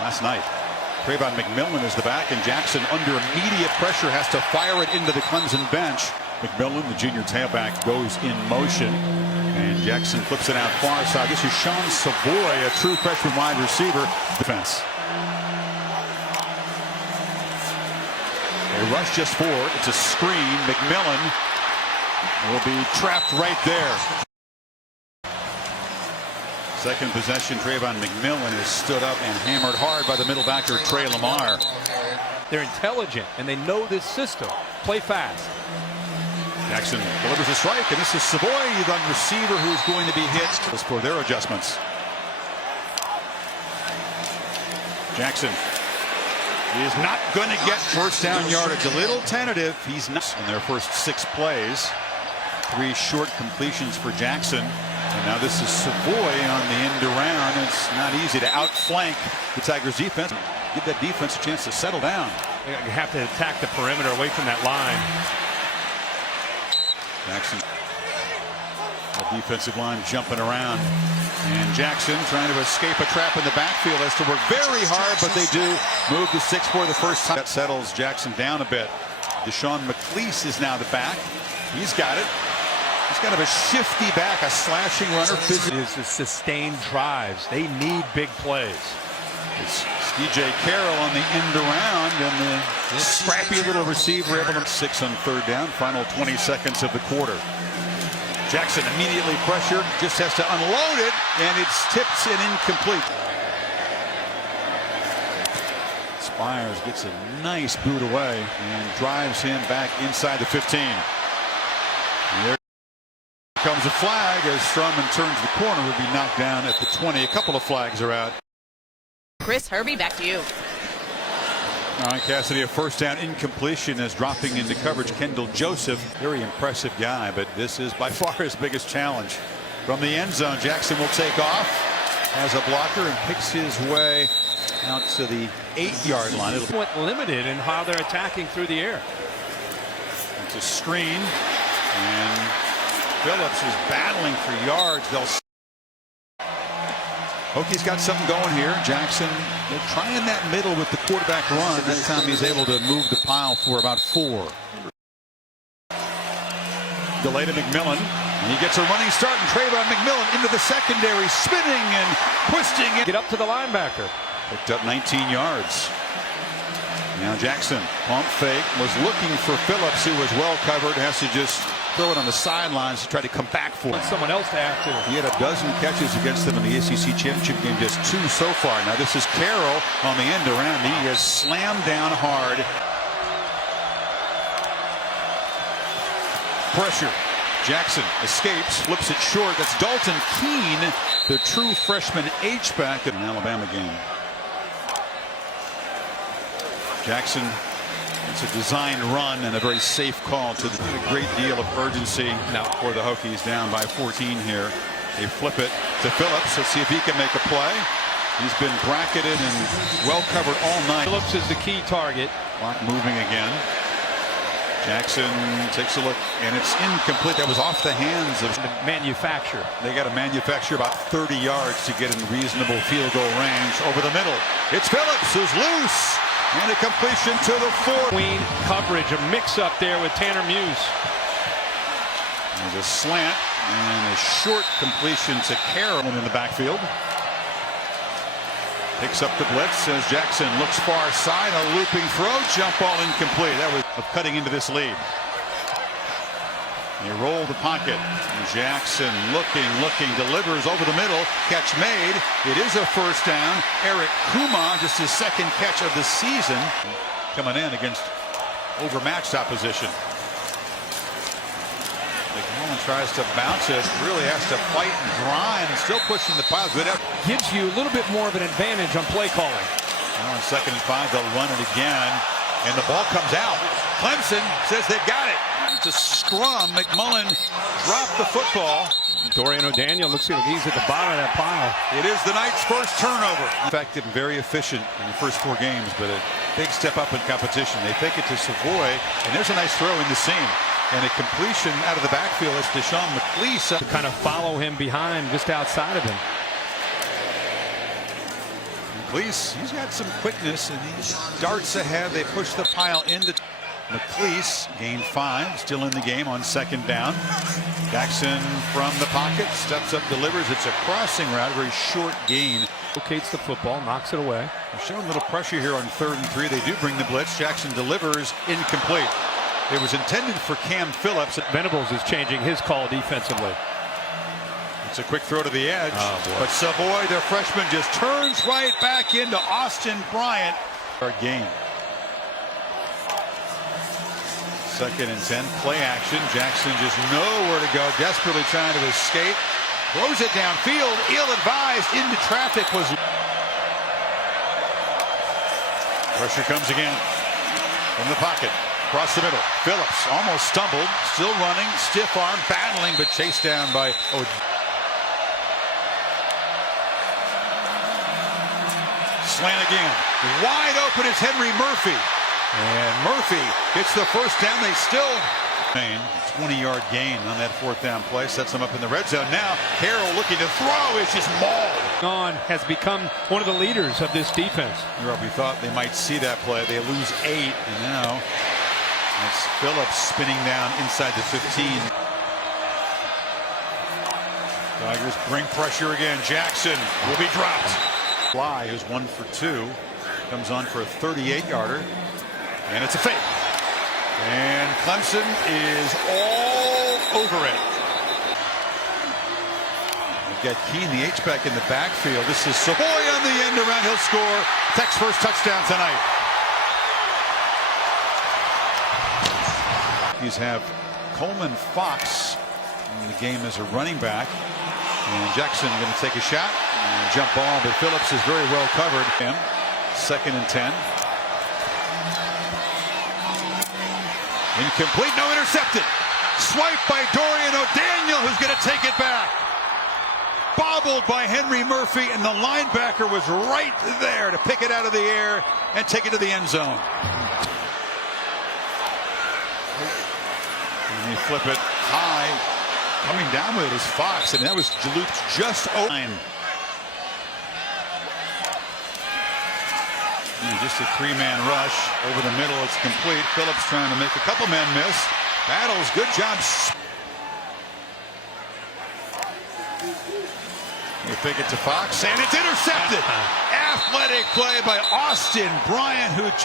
last night. Trayvon McMillan is the back, and Jackson under immediate pressure has to fire it into the Clemson bench. McMillan, the junior tailback, goes in motion, and Jackson flips it out far side. This is Sean Savoy, a true freshman wide receiver. Defense. They rush just forward. It's a screen. McMillan will be trapped right there. Second possession, Trayvon McMillan is stood up and hammered hard by the middle backer, Trey Lamar. They're intelligent, and they know this system. Play fast. Jackson delivers a strike, and this is Savoy, the receiver, who's going to be hit for their adjustments. Jackson is not going to get first down yardage. A little tentative. He's not in their first 6 plays. 3 short completions for Jackson. And now this is Savoy on the end around. It's not easy to outflank the Tigers defense. Give that defense a chance to settle down. You have to attack the perimeter away from that line. Jackson, the defensive line jumping around. And Jackson trying to escape a trap in the backfield. Has to work very hard, but they do move to 6-4 the first time. That settles Jackson down a bit. Deshaun McLeese is now the back. He's got it. He's kind of a shifty back, a slashing runner. It is the sustained drives. They need big plays. It's DJ Carroll on the end around, and the scrappy little receiver able to 6 on 3rd down. Final 20 seconds of the quarter. Jackson immediately pressured, just has to unload it, and it's tipped and incomplete. Spires gets a nice boot away and drives him back inside the 15. And there comes a flag as Strumman turns the corner, would be knocked down at the 20. A couple of flags are out. Chris Herbie, back to you. All right, Cassidy, a first down incompletion as dropping into coverage. Kendall Joseph, very impressive guy, but this is by far his biggest challenge. From the end zone, Jackson will take off, has a blocker, and picks his way out to the 8-yard line. It'll somewhat limited in how they're attacking through the air. It's a screen, and Phillips is battling for yards. Hokies got something going here. Jackson, they're trying that middle with the quarterback run. This time he's able to move the pile for about 4. Delay to McMillan, and he gets a running start, and Trayvon McMillan into the secondary, spinning and twisting. Get up to the linebacker. Picked up 19 yards. Now Jackson, pump fake, was looking for Phillips, who was well covered, has to just throw it on the sidelines to try to come back for it. Someone else to have to. He had a dozen catches against them in the ACC championship game, just 2 so far. Now this is Carroll on the end around. He is slammed down hard. Pressure. Jackson escapes, flips it short. That's Dalton Keene, the true freshman H-back in an Alabama game. Jackson, it's a designed run and a very safe call to a great deal of urgency now for the Hokies, down by 14 here. They flip it to Phillips. Let's see if he can make a play. He's been bracketed and well covered all night. Phillips is the key target. Clock moving again. Jackson takes a look, and it's incomplete. That was off the hands of the manufacturer. They got to manufacture about 30 yards to get in reasonable field goal range over the middle. It's Phillips who's loose. And a completion to the 4. Queen coverage, a mix-up there with Tanner Muse. There's a slant and a short completion to Carroll in the backfield. Picks up the blitz as Jackson looks far side. A looping throw, jump ball incomplete. That was cutting into this lead. They roll the pocket. And Jackson looking, delivers over the middle. Catch made. It is a first down. Eric Kuma, just his 2nd catch of the season, coming in against overmatched opposition. McMillan tries to bounce it. Really has to fight and grind, and still pushing the pile. Good effort. Gives you a little bit more of an advantage on play calling. Now on 2nd and 5, they'll run it again, and the ball comes out. Clemson says they've got it. It's a scrum. McMillan dropped the football. Dorian O'Daniel looks like he's at the bottom of that pile. It is the night's first turnover. Effective and very efficient in the first 4 games, but a big step up in competition. They fake it to Savoy, and there's a nice throw in the seam. And a completion out of the backfield. It's Deshaun McLeese. To kind of follow him behind, just outside of him. McLeese, he's got some quickness and he darts ahead. They push the pile into McLeese. Gain 5, still in the game on 2nd down. Jackson from the pocket, steps up, delivers. It's a crossing route, very short gain. Locates the football, knocks it away. They're showing a little pressure here on 3rd and 3. They do bring the blitz. Jackson delivers, incomplete. It was intended for Cam Phillips. Venables is changing his call defensively. It's a quick throw to the edge, but Savoy, their freshman, just turns right back into Austin Bryant. Our game. 2nd and 10, play action. Jackson just nowhere to go, desperately trying to escape. Throws it downfield, ill-advised, into traffic. Pressure comes again from the pocket, across the middle. Phillips almost stumbled, still running, stiff arm, battling, but chased down by Slant again. Wide open is Henry Murphy. And Murphy gets the first down. They still 20-yard gain on that 4th down play. Sets them up in the red zone. Now Carroll looking to throw is just mauled. Has become one of the leaders of this defense. We thought they might see that play. They lose 8, and now it's Phillips spinning down inside the 15. Tigers bring pressure again. Jackson will be dropped. Fly, who's 1 for 2, comes on for a 38-yarder, and it's a fake. And Clemson is all over it. We've got Keene, the H-back, in the backfield. This is Savoy on the end around. He'll score. Tech's first touchdown tonight. These have Coleman Fox in the game as a running back. And Jackson going to take a shot and jump ball, but Phillips is very well covered. 2nd and 10. Incomplete, no, intercepted. Swipe by Dorian O'Daniel, who's going to take it back. Bobbled by Henry Murphy, and the linebacker was right there to pick it out of the air and take it to the end zone. And they flip it high. Coming down with it is Fox, and that was looped just over. Just a 3-man rush over the middle. It's complete. Phillips trying to make a couple men miss. Battles, good job. They pick it to Fox, and it's intercepted. Athletic play by Austin Bryant, who just